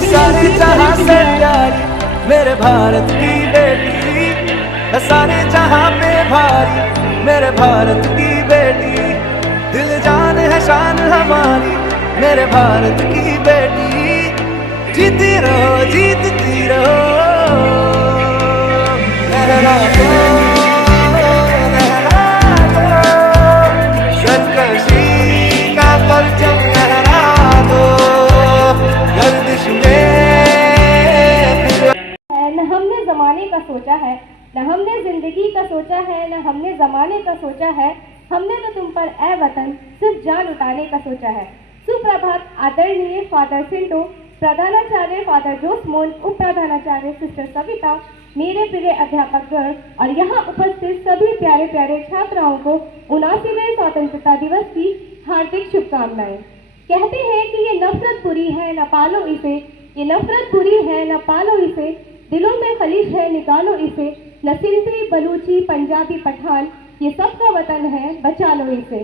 सारे जहां से प्यारी मेरे भारत की बेटी, सारे जहां पे भारी मेरे भारत की बेटी, दिल जान है शान हमारी मेरे भारत की बेटी, जीती रहो जीतती रहो, लहरा दो लहरा दो, सरकशी का परचम लहरा दो, गर्दिश में न हमने ज़माने का सोचा है, न हमने ज़िंदगी का सोचा है, न हमने ज़माने का सोचा है, हमने तो तुम पर ए वतन सिर्फ जान उठाने का सोचा है। सुप्रभात आदरणीय फादर सिंटो, प्रधानाचार्य फादर जोसमोन, उप प्रधानाचार्य सिस्टर सविता, मेरे प्रिय अध्यापकगण और यहाँ उपस्थित सभी प्यारे प्यारे छात्राओं को 79वें स्वतंत्रता दिवस की हार्दिक शुभकामनाएं। कहते हैं कि ये नफरत बुरी है न पालो इसे, ये नफरत बुरी है न पालो इसे, दिलों में खलीज है निकालो इसे, न सिंधी बलूची पंजाबी पठान ये सबका वतन है बचा लो इसे।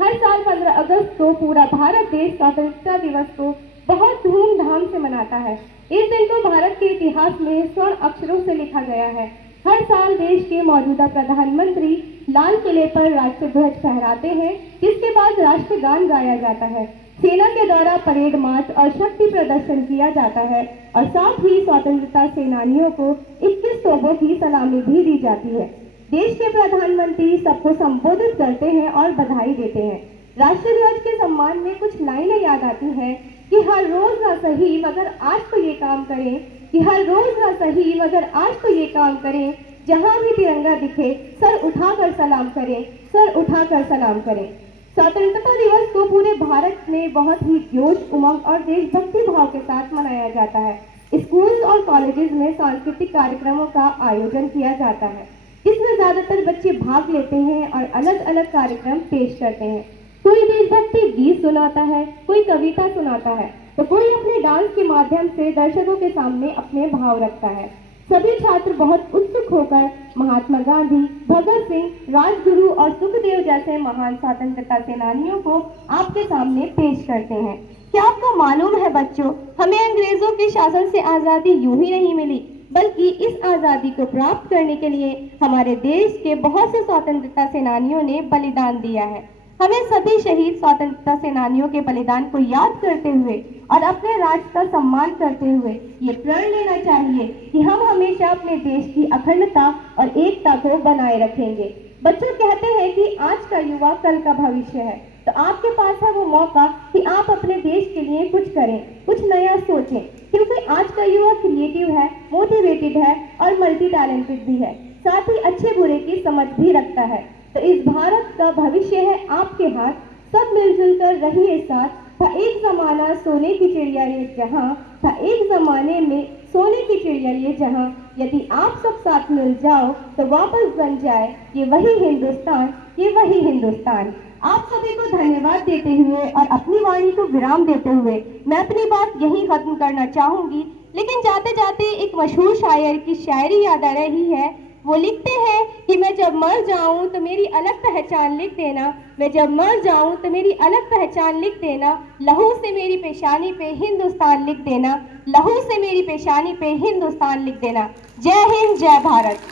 हर साल 15 अगस्त को पूरा भारत देश स्वतंत्रता दिवस को बहुत धूमधाम से मनाता है। इस दिन को भारत के इतिहास में स्वर्ण अक्षरों से लिखा गया है। हर साल देश के मौजूदा प्रधानमंत्री लाल किले पर राष्ट्रीय ध्वज फहराते हैं, जिसके बाद राष्ट्रीय गान गाया जाता है। सेना के द्वारा परेड मार्च और शक्ति प्रदर्शन किया जाता है और साथ ही स्वतंत्रता सेनानियों को 21 तोपों की सलामी भी दी जाती है। देश के प्रधानमंत्री सबको संबोधित करते हैं और बधाई देते हैं। राष्ट्रीय ध्वज के सम्मान में कुछ लाइनें याद आती हैं कि हर रोज ना सही मगर आज तो ये काम करें, कि हर रोज ना सही मगर आज तो ये काम करें, जहां भी तिरंगा दिखे सर उठाकर सलाम करें, सर उठाकर सलाम करें। स्वतंत्रता दिवस को पूरे भारत में बहुत ही जोश उमंग और देशभक्ति भाव के साथ मनाया जाता है। स्कूल और कॉलेजेस में सांस्कृतिक कार्यक्रमों का आयोजन किया जाता है, जिसमें ज्यादातर बच्चे भाग लेते हैं और अलग अलग कार्यक्रम पेश करते हैं। कोई देशभक्ति गीत सुनाता है, कोई कविता सुनाता है, तो कोई अपने डांस के माध्यम से दर्शकों के सामने अपने भाव रखता है। सभी छात्र बहुत उत्सुक होकर महात्मा गांधी, भगत सिंह, राजगुरु और सुखदेव जैसे महान स्वतंत्रता सेनानियों को आपके सामने पेश करते हैं। क्या आपको मालूम है बच्चों, हमें अंग्रेजों के शासन से आज़ादी यूं ही नहीं मिली, बल्कि इस आज़ादी को प्राप्त करने के लिए हमारे देश के बहुत से स्वतंत्रता सेनानियों ने बलिदान दिया है। हमें सभी शहीद स्वतंत्रता सेनानियों के बलिदान को याद करते हुए और अपने राष्ट्र का सम्मान करते हुए ये प्रण लेना चाहिए कि हम हमेशा अपने देश की अखंडता और एकता को बनाए रखेंगे। बच्चों कहते हैं कि आज का युवा कल का भविष्य है, तो आपके पास है वो मौका कि आप अपने देश के लिए कुछ करें, कुछ नया सोचें, क्योंकि आज का युवा क्रिएटिव है, मोटिवेटेड है और मल्टी टैलेंटेड भी है, साथ ही अच्छे बुरे की समझ भी रखता है। तो इस भारत का भविष्य है आपके हाथ, सब मिलजुल कर रहिए साथ। था एक जमाना सोने की चिड़िया ये जहां, था एक जमाने में सोने की चिड़िया ये जहां, यदि आप सब साथ मिल जाओ तो वापस बन जाए ये वही हिंदुस्तान, ये वही हिंदुस्तान। आप सभी को धन्यवाद देते हुए और अपनी वाणी को विराम देते हुए मैं अपनी बात यहीं खत्म करना चाहूंगी। लेकिन जाते जाते एक मशहूर शायर की शायरी याद आ रही है। वो लिखते हैं कि मैं जब मर जाऊं तो मेरी अलग पहचान लिख देना, मैं जब मर जाऊं तो मेरी अलग पहचान लिख देना, लहू से मेरी पेशानी पे हिंदुस्तान लिख देना, लहू से मेरी पेशानी पे हिंदुस्तान लिख देना। जय हिंद, जय भारत।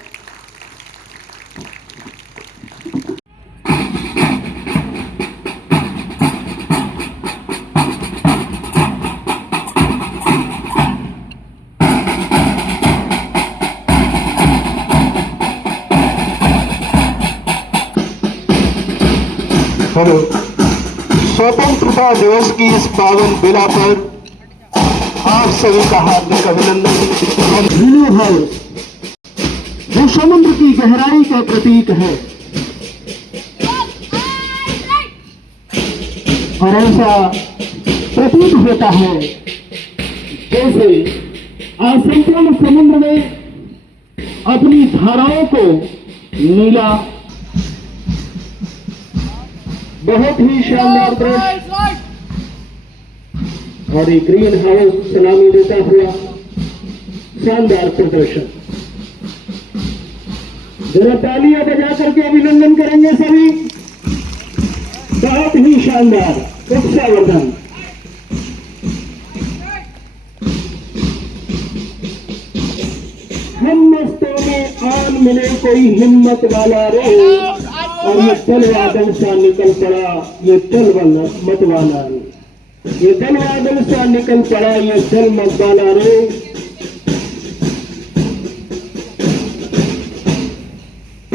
हेलो, स्वतंत्रता दिवस की इस पावन बेला पर आप सभी का हार्दिक अभिनंदन। ब्लू हाउस जो समुद्र की गहराई का प्रतीक है और ऐसा प्रतीत होता है जैसे आज संपूर्ण समुद्र में अपनी धाराओं को नीला, बहुत ही शानदार दृश्य और एक ग्रीन हाउस सलामी देता हुआ शानदार प्रदर्शन। जरा तालियां बजा करके अभिनंदन करेंगे सभी। बहुत ही शानदार उत्साहवर्धन। मिले कोई हिम्मत वाला रे, और ये दल वादल सा निकल पड़ा, ये दल मत वाला रे, ये दल वादल सा निकल पड़ा, ये दल मत वाला रे।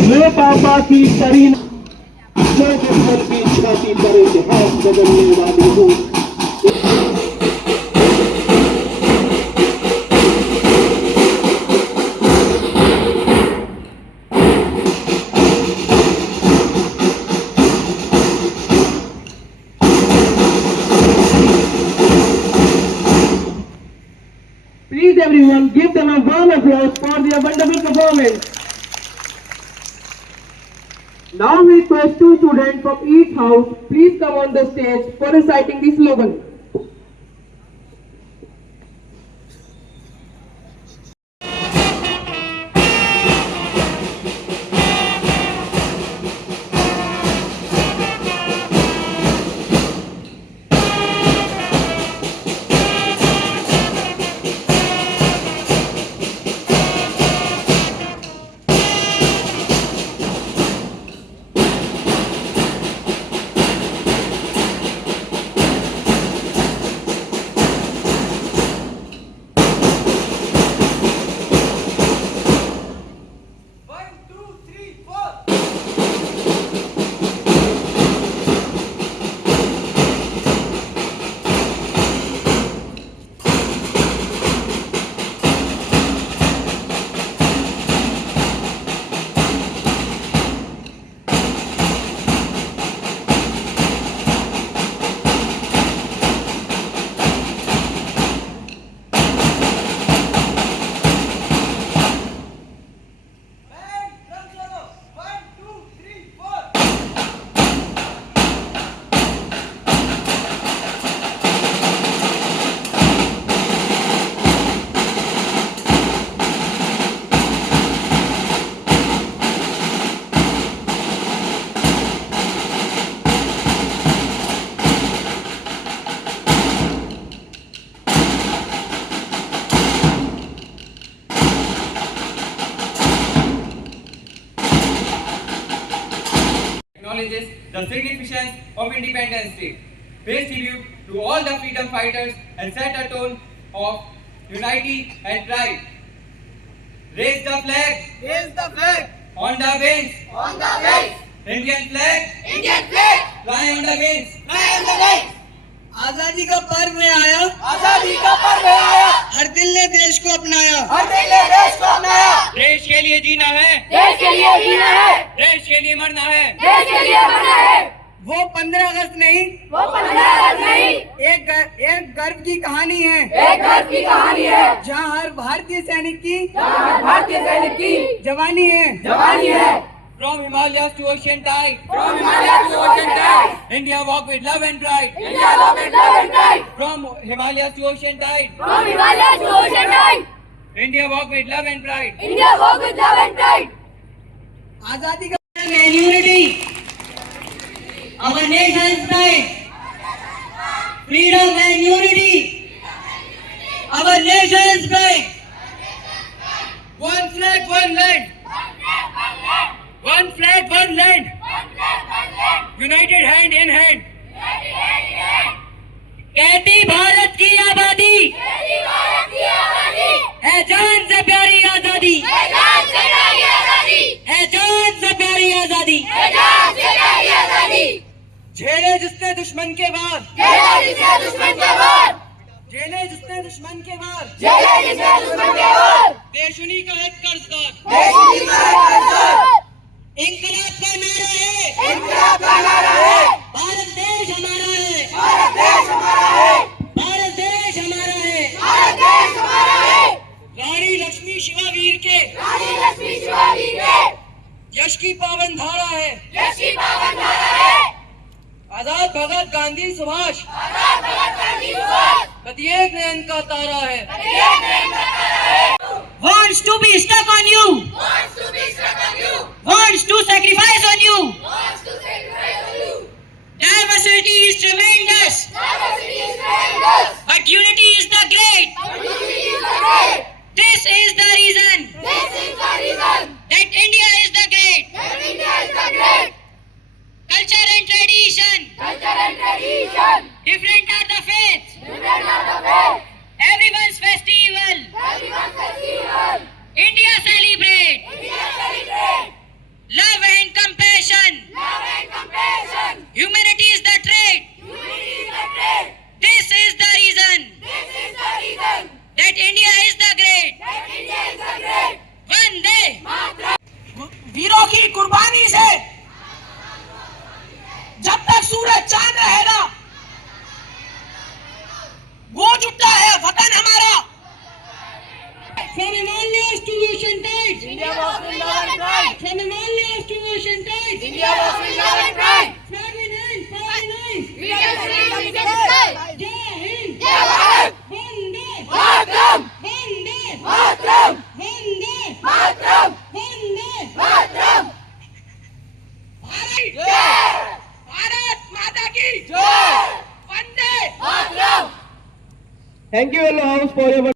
मैं पापा की करीन, मैं किस्मत की छाती पर इतिहास बदलने वाली हूँ। Please everyone, give them a warm applause for their wonderful performance. Now we request two students from each house, please come on the stage for reciting the slogan. Acknowledges the significance of Independence Day. Pays tribute to all the freedom fighters and set a tone of unity and pride. Raise the flag. Raise the flag. On the wings. On the wings. Indian flag. Indian flag. Fly on the wings. Fly on the wings. आजादी का पर्व में आया, आजादी का पर्व आया, हर दिल ने देश को अपनाया। हर दिल ने देश को अपनाया। देश के लिए जीना है, देश के लिए जीना है, देश के लिए मरना है। देश के लिए मरना है। वो 15 अगस्त नहीं, वो 15 अगस्त नहीं, एक गर्व की कहानी है, एक गर्व की कहानी है, जहाँ हर भारतीय सैनिक की भारतीय सैनिक की जवानी है। जवानी है। From Himalayas to ocean tide, From Himalayas to ocean tide, India walk with love and pride. India love and love and pride. From Himalayas to ocean tide, From Himalayas to ocean tide, India walk with love and pride. India walk with love and pride. आजादी का unity, our nation's pride, freedom and unity, our nation's pride. One flag, one land. One flag, one land. United hand in hand. कहती भारत की आबादी है जान से प्यारी आजादी, है जान से प्यारी आजादी। झेले जिसने दुश्मन के वार, झेले जिसने दुश्मन के वार, देश उन्हीं का है कर्जदार। इंकलाब का नारा है, भारत देश हमारा है, भारत देश हमारा है। रानी लक्ष्मी शिवावीर के यश की पावन धारा है, आजाद भगत गांधी सुभाष प्रत्येक नयन का तारा है। Wants to be stuck on you, wants to sacrifice on you. Diversity is tremendous, but unity is the great. This is the reason that India is the great. That India is the great. Culture and tradition. Culture and tradition. Different are the faiths. Different are the faith. Everyone's festival. Everyone's festival. India celebrate. India celebrate. Love and compassion. Love and compassion. Humanity is the trait. Unity is the trait. This is the reason This is the reason that India is the great. that India is the great. Vande Matra. वीरों की कुर्बानी से जब तक सूरज चांद रहेगा, गूंज उठता है वतन हमारा. From Himalayas to ocean tides. India was in love and pride. From Himalayas to ocean tides. India was in love and pride. Flag in hand, flag in hand. We can see in the sky. Jai Hind. Jai Bharat. Vande Matram. Vande Matram. Vande Matram. Vande Matram. Bharat माता की Jai. Vande Matram. Thank you, House, for your